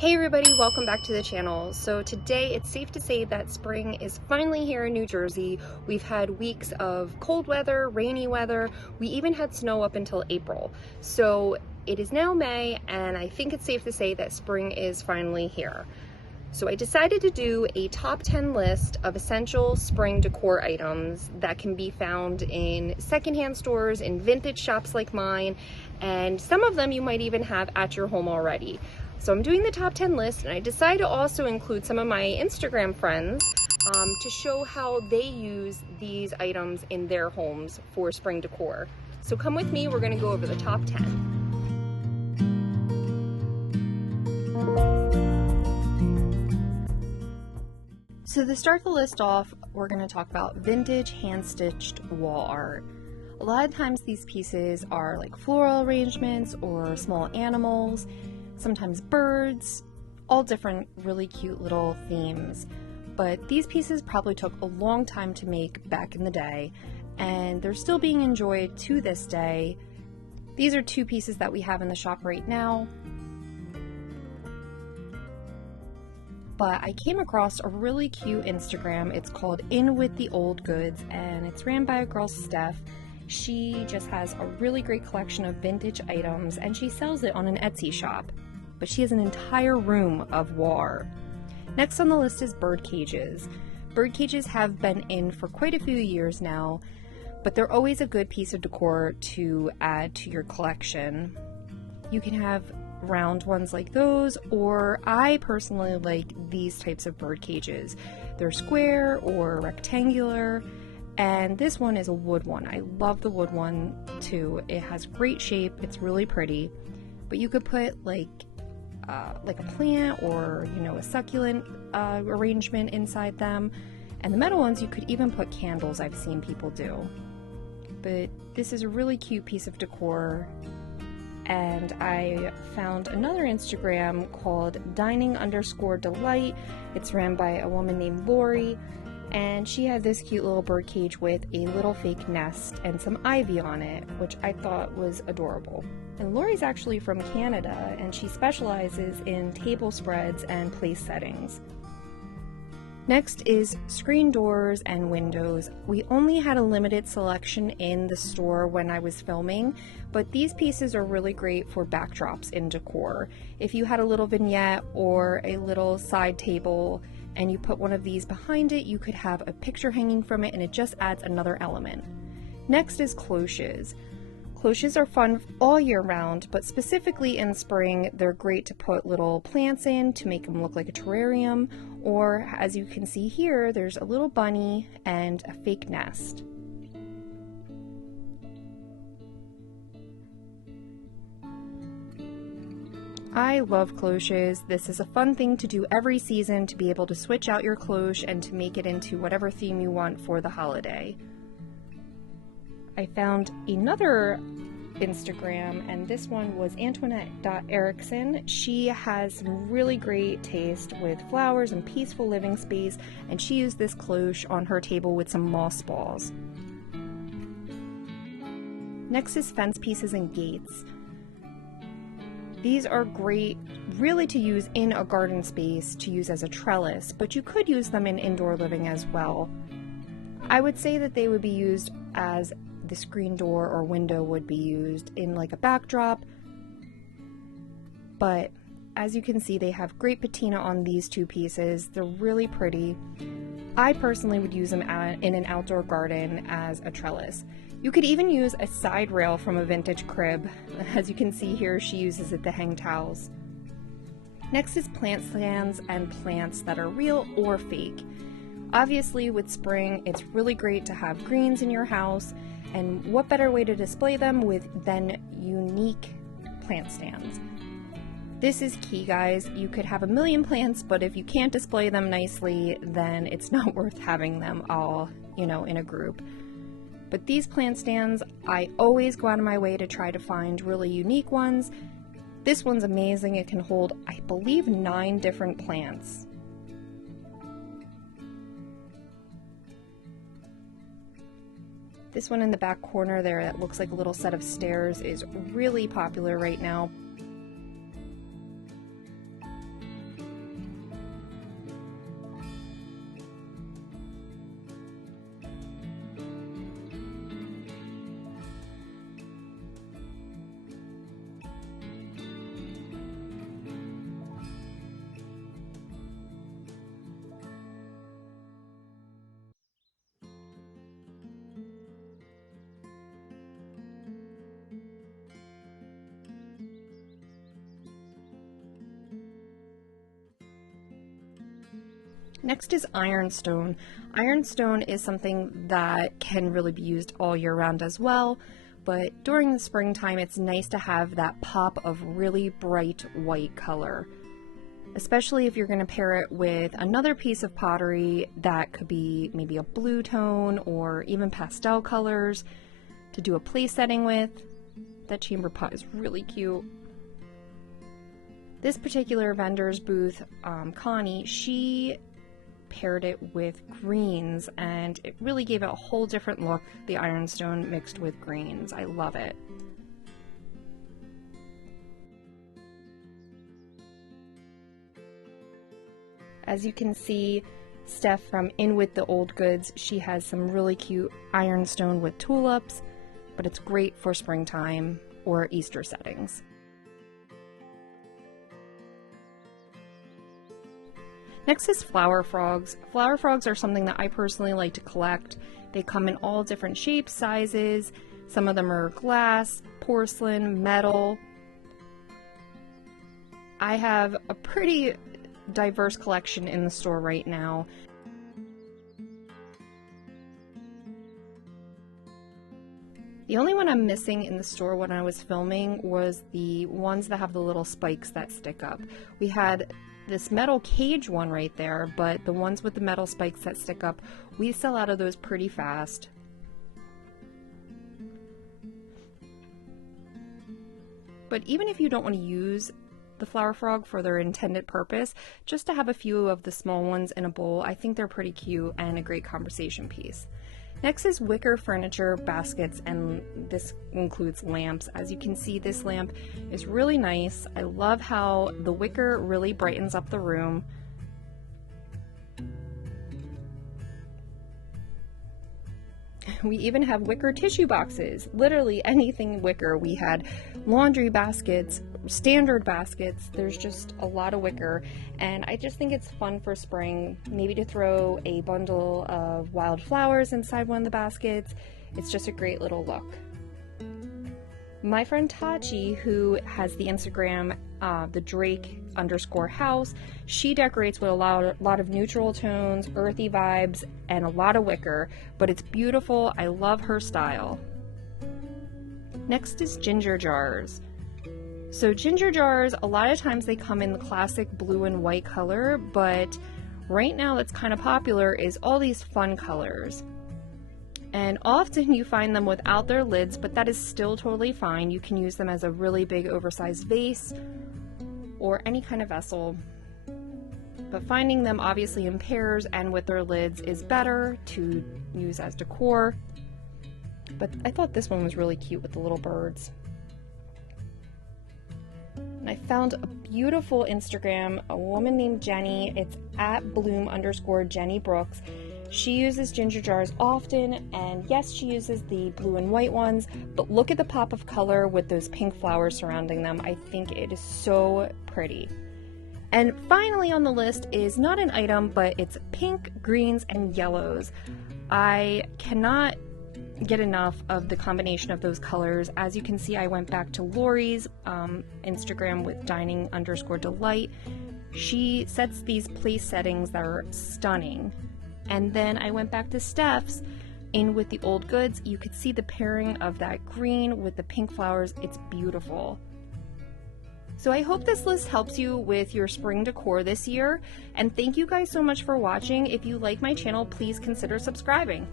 Hey everybody, welcome back to the channel. So today it's safe to say that spring is finally here in New Jersey. We've had weeks of cold weather, rainy weather. We even had snow up until April. So it is now May and I think it's safe to say that spring is finally here. So I decided to do a top 10 list of essential spring decor items that can be found in secondhand stores, in vintage shops like mine, and some of them you might even have at your home already. So I'm doing the top 10 list, and I decided to also include some of my Instagram friends to show how they use these items in their homes for spring decor. So come with me, we're gonna go over the top 10. So to start the list off, we're going to talk about vintage hand-stitched wall art. A lot of times these pieces are like floral arrangements or small animals, sometimes birds, all different really cute little themes. But these pieces probably took a long time to make back in the day, and they're still being enjoyed to this day. These are two pieces that we have in the shop right now. But I came across a really cute Instagram. It's called In With The Old Goods, and it's ran by a girl, Steph. She just has a really great collection of vintage items, and she sells it on an Etsy shop. But she has an entire room of wall art. Next on the list is bird cages. Bird cages have been in for quite a few years now, but they're always a good piece of decor to add to your collection. You can have round ones like those, or I personally like these types of bird cages. They're square or rectangular, and this one is a wood one. I love the wood one too. It has great shape, it's really pretty, but you could put like a plant or a succulent arrangement inside them, and the metal ones you could even put candles. I've seen people do. But this is a really cute piece of decor. And I found another Instagram called Dining_Delight. It's ran by a woman named Lori, and she had this cute little bird cage with a little fake nest and some ivy on it, which I thought was adorable. And Lori's actually from Canada, and she specializes in table spreads and place settings. Next is screen doors and windows. We only had a limited selection in the store when I was filming, but these pieces are really great for backdrops in decor. If you had a little vignette or a little side table and you put one of these behind it, you could have a picture hanging from it, and it just adds another element. Next is cloches. Cloches are fun all year round, but specifically in spring, they're great to put little plants in to make them look like a terrarium, or as you can see here, there's a little bunny and a fake nest. I love cloches. This is a fun thing to do every season, to be able to switch out your cloche and to make it into whatever theme you want for the holiday. I found another Instagram, and this one was Antionette.Erickson. She has some really great taste with flowers and peaceful living space, and she used this cloche on her table with some moss balls. Next is fence pieces and gates. These are great really to use in a garden space, to use as a trellis, but you could use them in indoor living as well. I would say that they would be used as the screen door or window would be used in like a backdrop, but as you can see, they have great patina on these two pieces. They're really pretty. I personally would use them in an outdoor garden as a trellis. You could even use a side rail from a vintage crib. As you can see here, she uses it to hang towels. Next is plant stands and plants that are real or fake. Obviously with spring, it's really great to have greens in your house, and what better way to display them than unique plant stands. This is key, guys. You could have a million plants, but if you can't display them nicely, then it's not worth having them all, in a group. But these plant stands, I always go out of my way to try to find really unique ones. This one's amazing. It can hold, I believe, 9 different plants. This one in the back corner there that looks like a little set of stairs is really popular right now. Next is ironstone. Ironstone is something that can really be used all year round as well, but during the springtime it's nice to have that pop of really bright white color, especially if you're going to pair it with another piece of pottery that could be maybe a blue tone or even pastel colors to do a place setting with. That chamber pot is really cute. This particular vendor's booth, Connie, she paired it with greens and it really gave it a whole different look, the ironstone mixed with greens. I love it. As you can see, Steph from In With The Old Goods, she has some really cute ironstone with tulips, but it's great for springtime or Easter settings. Next is flower frogs. Flower frogs are something that I personally like to collect. They come in all different shapes, sizes. Some of them are glass, porcelain, metal. I have a pretty diverse collection in the store right now. The only one I'm missing in the store when I was filming was the ones that have the little spikes that stick up. We had this metal cage one right there, but the ones with the metal spikes that stick up, we sell out of those pretty fast. But even if you don't want to use the flower frog for their intended purpose, just to have a few of the small ones in a bowl, I think they're pretty cute and a great conversation piece. Next is wicker furniture, baskets, and this includes lamps. As you can see, this lamp is really nice. I love how the wicker really brightens up the room. We even have wicker tissue boxes, literally anything wicker. We had laundry baskets, standard baskets. There's just a lot of wicker, and I just think it's fun for spring, maybe to throw a bundle of wildflowers inside one of the baskets. It's just a great little look. My friend Tetje, who has the Instagram, the Drake_house, she decorates with a lot of neutral tones, earthy vibes, and a lot of wicker, but it's beautiful. I love her style. Next is ginger jars. So ginger jars, a lot of times they come in the classic blue and white color, but right now that's kind of popular is all these fun colors. And often you find them without their lids, but that is still totally fine. You can use them as a really big oversized vase or any kind of vessel. But finding them obviously in pairs and with their lids is better to use as decor. But I thought this one was really cute with the little birds. And I found a beautiful Instagram, a woman named Jenny. It's at @bloom_Jenny Brooks. She uses ginger jars often, and yes, she uses the blue and white ones, but look at the pop of color with those pink flowers surrounding them. I think it is so pretty. And finally on the list is not an item, but it's pink, greens, and yellows. I cannot get enough of the combination of those colors. As you can see, I went back to Lori's Instagram with dining_delight. She sets these place settings that are stunning. And then I went back to Steph's In With The Old Goods. You could see the pairing of that green with the pink flowers. It's beautiful. So I hope this list helps you with your spring decor this year. And thank you guys so much for watching. If you like my channel, please consider subscribing.